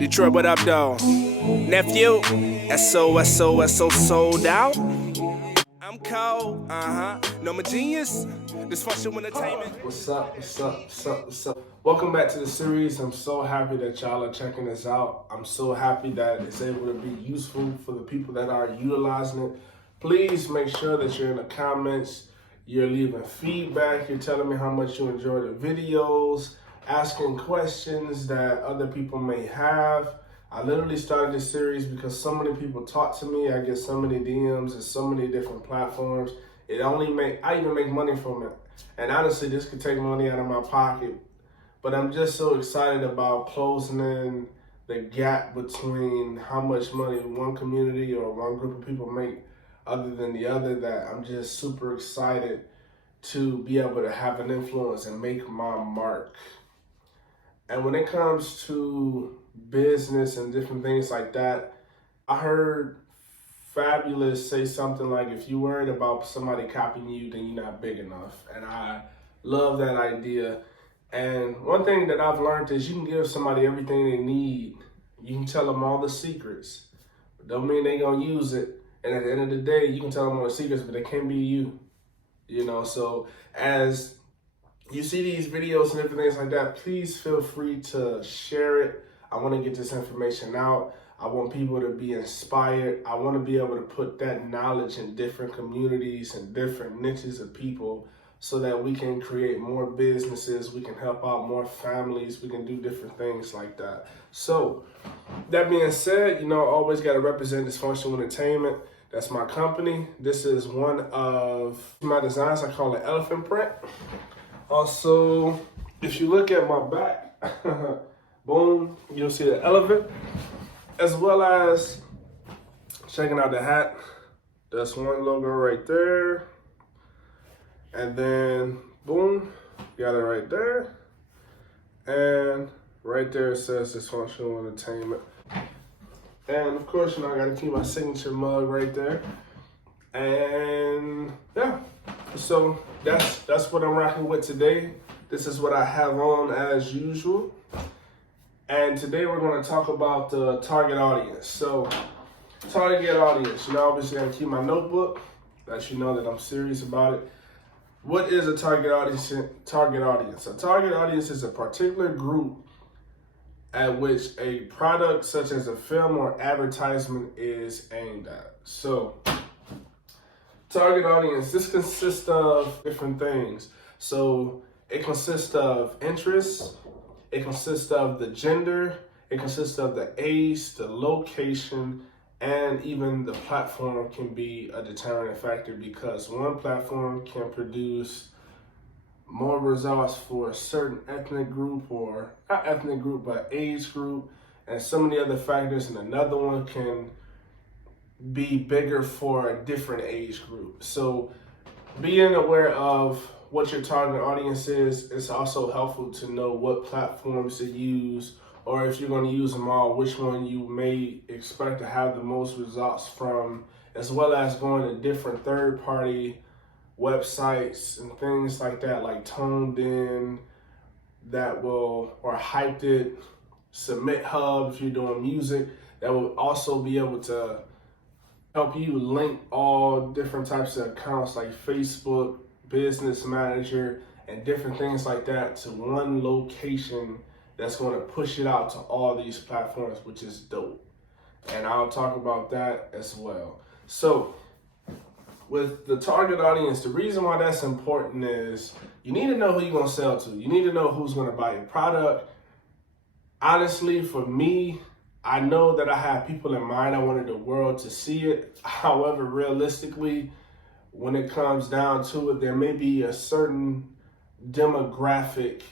Detroit, what up, though? Nephew, SO sold out. I'm cold, no, my genius, dysfunctional entertainment. What's up? Welcome back to the series. I'm so happy that y'all are checking this out. I'm so happy that it's able to be useful for the people that are utilizing it. Please make sure that you're in the comments, you're leaving feedback, you're telling me how much you enjoy the videos, asking questions that other people may have. I literally started this series because so many people talk to me. I get so many DMs and so many different platforms. I even make money from it. And honestly, this could take money out of my pocket. But I'm just so excited about closing in the gap between how much money one community or one group of people make other than the other, that I'm just super excited to be able to have an influence and make my mark. And when it comes to business and different things like that, I heard Fabulous say something like, if you're worried about somebody copying you, then you're not big enough. And I love that idea. And one thing that I've learned is you can give somebody everything they need. You can tell them all the secrets, but don't mean they're gonna use it. And at the end of the day, you can tell them all the secrets, but they can't be you. So as you see these videos and different things like that, please feel free to share it. I want to get this information out. I want people to be inspired. I want to be able to put that knowledge in different communities and different niches of people so that we can create more businesses, we can help out more families, we can do different things like that. So that being said, always got to represent Dysfunctional Entertainment. That's my company. This is one of my designs. I call it elephant print. Also, if you look at my back, boom, you'll see the elephant, as well as checking out the hat. That's one logo right there. And then, boom, got it right there. And right there it says Dysfunctional Entertainment. And of course, I gotta keep my signature mug right there. And yeah, so that's what I'm rocking with today. This is what I have on as usual. And today we're going to talk about the target audience. So, target audience, obviously I keep my notebook, let you know that I'm serious about it. What is a target audience? A target audience is a particular group at which a product such as a film or advertisement is aimed at. So, target audience, this consists of different things. So, it consists of interests, it consists of the gender, it consists of the age, the location, and even the platform can be a determining factor, because one platform can produce more results for a certain ethnic group, or not ethnic group, but age group, and so many other factors, and another one can be bigger for a different age group. So being aware of what your target audience is, it's also helpful to know what platforms to use, or if you're going to use them all, which one you may expect to have the most results from, as well as going to different third-party websites and things like that, like Toned In, that will, or Hyped It, Submit Hub if you're doing music, that will also be able to help you link all different types of accounts like Facebook, Business Manager, and different things like that to one location that's going to push it out to all these platforms, which is dope. And I'll talk about that as well. So with the target audience, the reason why that's important is you need to know who you're going to sell to. You need to know who's going to buy your product. Honestly, for me, I know that I have people in mind. I wanted the world to see it. However, realistically, when it comes down to it, there may be a certain demographic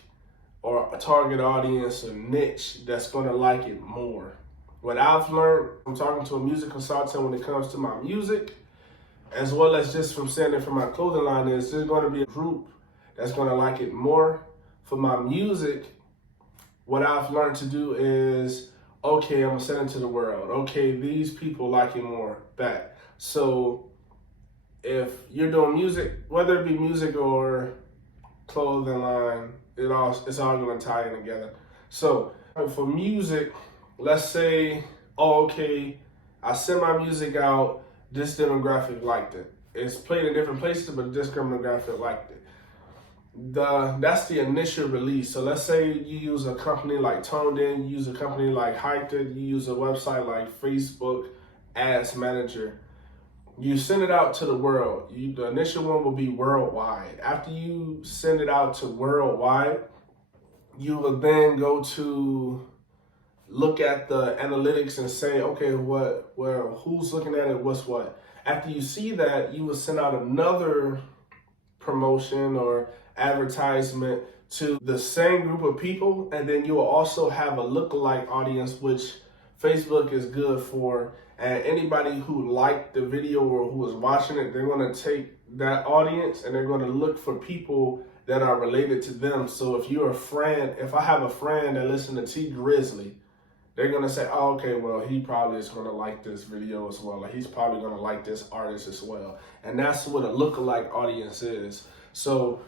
or a target audience or niche that's going to like it more. What I've learned from talking to a music consultant when it comes to my music, as well as just from saying it for my clothing line, is there's going to be a group that's going to like it more. For my music, what I've learned to do is, okay, I'm going to send it to the world. Okay, these people like it more back. So if you're doing music, whether it be music or clothing line, it's all going to tie in together. So for music, let's say, oh, okay, I sent my music out, this demographic liked it. It's played in different places, but this demographic liked it. That's the initial release. So let's say you use a company like Toned In, you use a company like Hyped It, you use a website like Facebook Ads Manager. You send it out to the world. The initial one will be worldwide. After you send it out to worldwide, you will then go to look at the analytics and say, okay, who's looking at it, what's what. After you see that, you will send out another promotion or advertisement to the same group of people, and then you will also have a lookalike audience, which Facebook is good for. And anybody who liked the video or who was watching it, they're going to take that audience and they're going to look for people that are related to them. So if you're a friend, if I have a friend that listens to T Grizzly, they're going to say, oh, okay, well, he probably is going to like this video as well. Like, he's probably going to like this artist as well. And that's what a lookalike audience is. So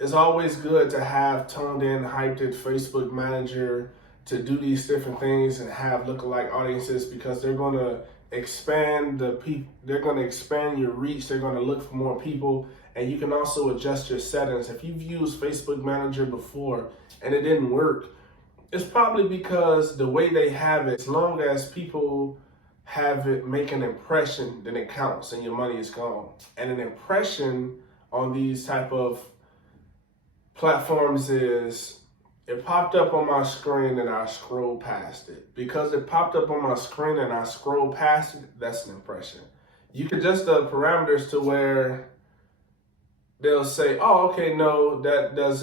it's always good to have Toned In, Hyped It, Facebook Manager to do these different things and have lookalike audiences, because they're going to expand they're going to expand your reach. They're going to look for more people. And you can also adjust your settings. If you've used Facebook Manager before and it didn't work, it's probably because the way they have it, as long as people have it make an impression, then it counts and your money is gone. And an impression on these type of platforms is, it popped up on my screen and I scrolled past it. Because it popped up on my screen and I scrolled past it, that's an impression. You can adjust the parameters to where they'll say, oh, okay, no, that's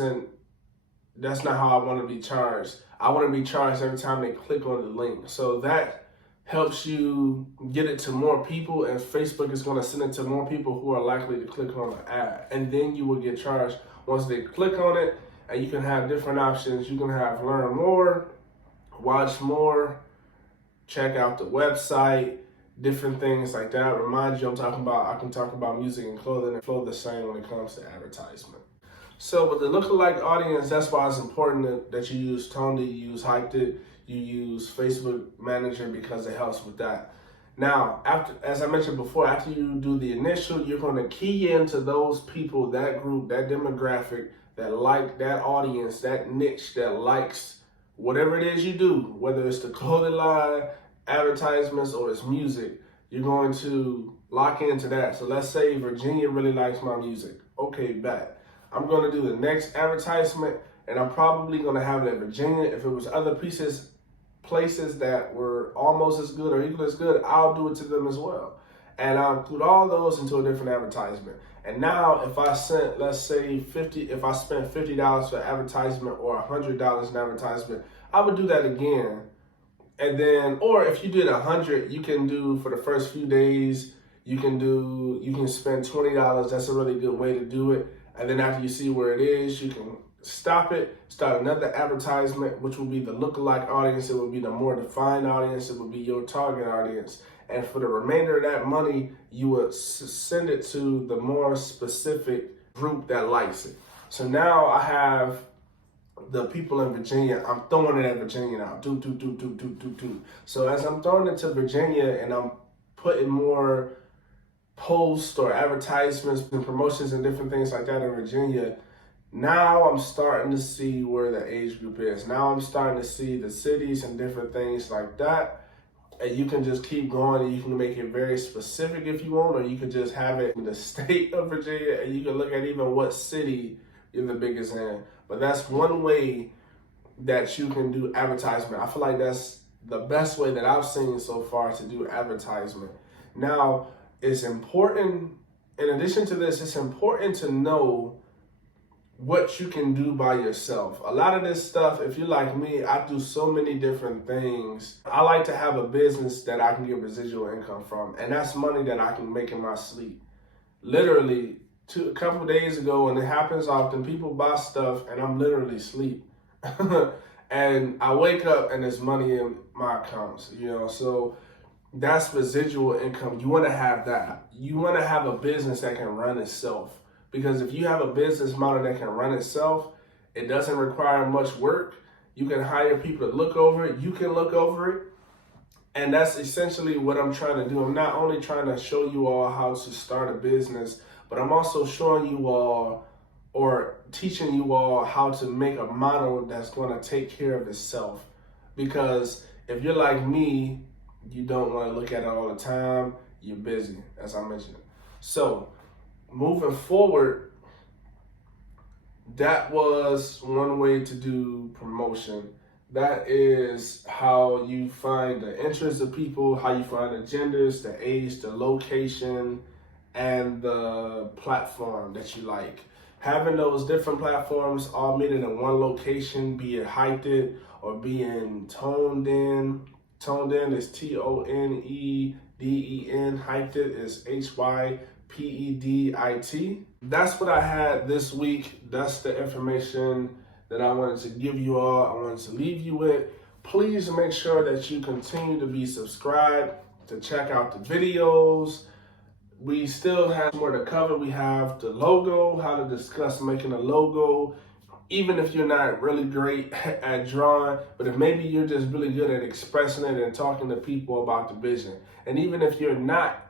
not how I want to be charged. I want to be charged every time they click on the link. So that helps you get it to more people, and Facebook is going to send it to more people who are likely to click on the ad. And then you will get charged once they click on it. And you can have different options. You can have learn more, watch more, check out the website, different things like that. Remind you, I can talk about music and clothing and flow the same when it comes to advertisement. So with the lookalike audience, that's why it's important that you use Toned, you use Hyped It, you use Facebook Manager, because it helps with that. Now, as I mentioned before, after you do the initial, you're going to key into those people, that group, that demographic, that like that audience, that niche, that likes whatever it is you do, whether it's the clothing line, advertisements, or it's music. You're going to lock into that. So let's say Virginia really likes my music. Okay, bet. I'm going to do the next advertisement, and I'm probably going to have it in Virginia. If it was other places that were almost as good or equal as good, I'll do it to them as well. And I'll include all those into a different advertisement. And now if I sent, let's say if I spent $50 for advertisement or $100 in advertisement, I would do that again. And then, or if you did 100, you can do for the first few days, you can spend $20. That's a really good way to do it. And then after you see where it is, you can stop it, start another advertisement, which will be the lookalike audience. It will be the more defined audience. It will be your target audience. And for the remainder of that money, you would send it to the more specific group that likes it. So now I have the people in Virginia. I'm throwing it at Virginia now. So as I'm throwing it to Virginia and I'm putting more posts or advertisements and promotions and different things like that in Virginia, now I'm starting to see where the age group is. Now I'm starting to see the cities and different things like that. And you can just keep going, and you can make it very specific if you want, or you can just have it in the state of Virginia, and you can look at even what city you're the biggest in. But that's one way that you can do advertisement. I feel like that's the best way that I've seen so far to do advertisement. Now, it's important, in addition to this, it's important to know what you can do by yourself. A lot of this stuff, if you're like me, I do so many different things. I like to have a business that I can get residual income from, and that's money that I can make in my sleep. Literally, a couple of days ago, and it happens often, people buy stuff and I'm literally asleep. And I wake up and there's money in my accounts, so that's residual income. You want to have that. You want to have a business that can run itself. Because if you have a business model that can run itself, it doesn't require much work. You can hire people to look over it. You can look over it. And that's essentially what I'm trying to do. I'm not only trying to show you all how to start a business, but I'm also showing you all or teaching you all how to make a model that's going to take care of itself. Because if you're like me, you don't want to look at it all the time. You're busy, as I mentioned. So moving forward, that was one way to do promotion. That is how you find the interest of people, how you find the genders, the age, the location, and the platform that you like. Having those different platforms all meeting in one location, be it hyped or being toned in. Toned in is TONEDEN. Hyped is HYPEDIT. That's what I had this week. That's the information that I wanted to give you all. I wanted to leave you with. Please make sure that you continue to be subscribed, to check out the videos. We still have more to cover. We have the logo, how to discuss making a logo. Even if you're not really great at drawing, but if maybe you're just really good at expressing it and talking to people about the vision. And even if you're not,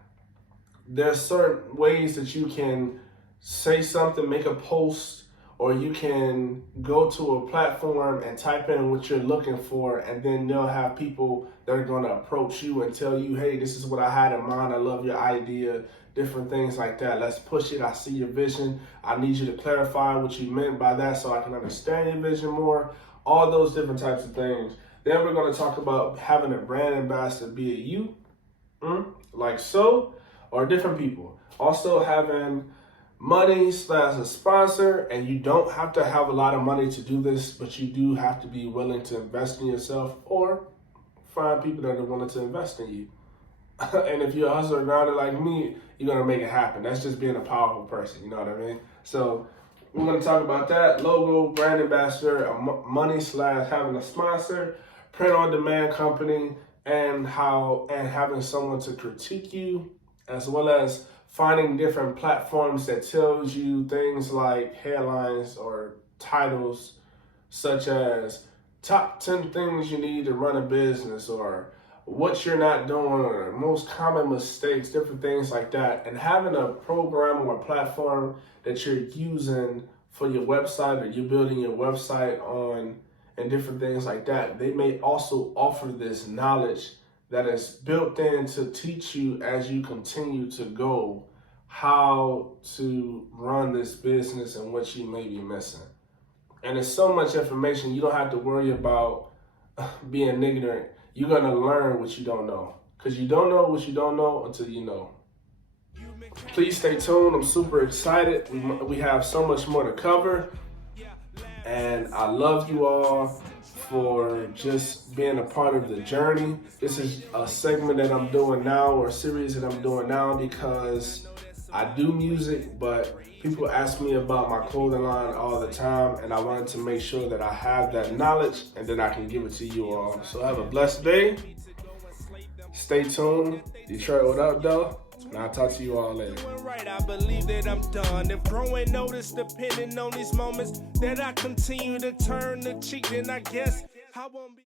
there's certain ways that you can say something, make a post, or you can go to a platform and type in what you're looking for, and then they'll have people that are going to approach you and tell you, hey, this is what I had in mind. I love your idea, different things like that. Let's push it. I see your vision. I need you to clarify what you meant by that so I can understand your vision more. All those different types of things. Then we're going to talk about having a brand ambassador, be it you, like so, or different people. Also having money / a sponsor, and you don't have to have a lot of money to do this, but you do have to be willing to invest in yourself or find people that are willing to invest in you. And if you're a hustler around it like me, you're going to make it happen. That's just being a powerful person, you know what I mean? So we're going to talk about that. Logo, brand ambassador, money / having a sponsor, print on demand company, and having someone to critique you, as well as finding different platforms that tells you things like headlines or titles such as top 10 things you need to run a business, or what you're not doing, or most common mistakes, different things like that. And having a program or a platform that you're using for your website, or you're building your website on, and different things like that, they may also offer this knowledge that is built in to teach you as you continue to go how to run this business and what you may be missing. And there's so much information, you don't have to worry about being ignorant. You're going to learn what you don't know, because you don't know what you don't know until you know. Please stay tuned. I'm super excited. We have so much more to cover. And I love you all for just being a part of the journey. This is a segment that I'm doing now, or a series that I'm doing now, because I do music, but people ask me about my clothing line all the time, and I wanted to make sure that I have that knowledge and then I can give it to you all. So have a blessed day. Stay tuned. Detroit, what up, though? And I'll talk to you all later. Right, I believe that I'm done. If growing notice depending on these moments that I continue to turn the cheek, then I guess I won't be.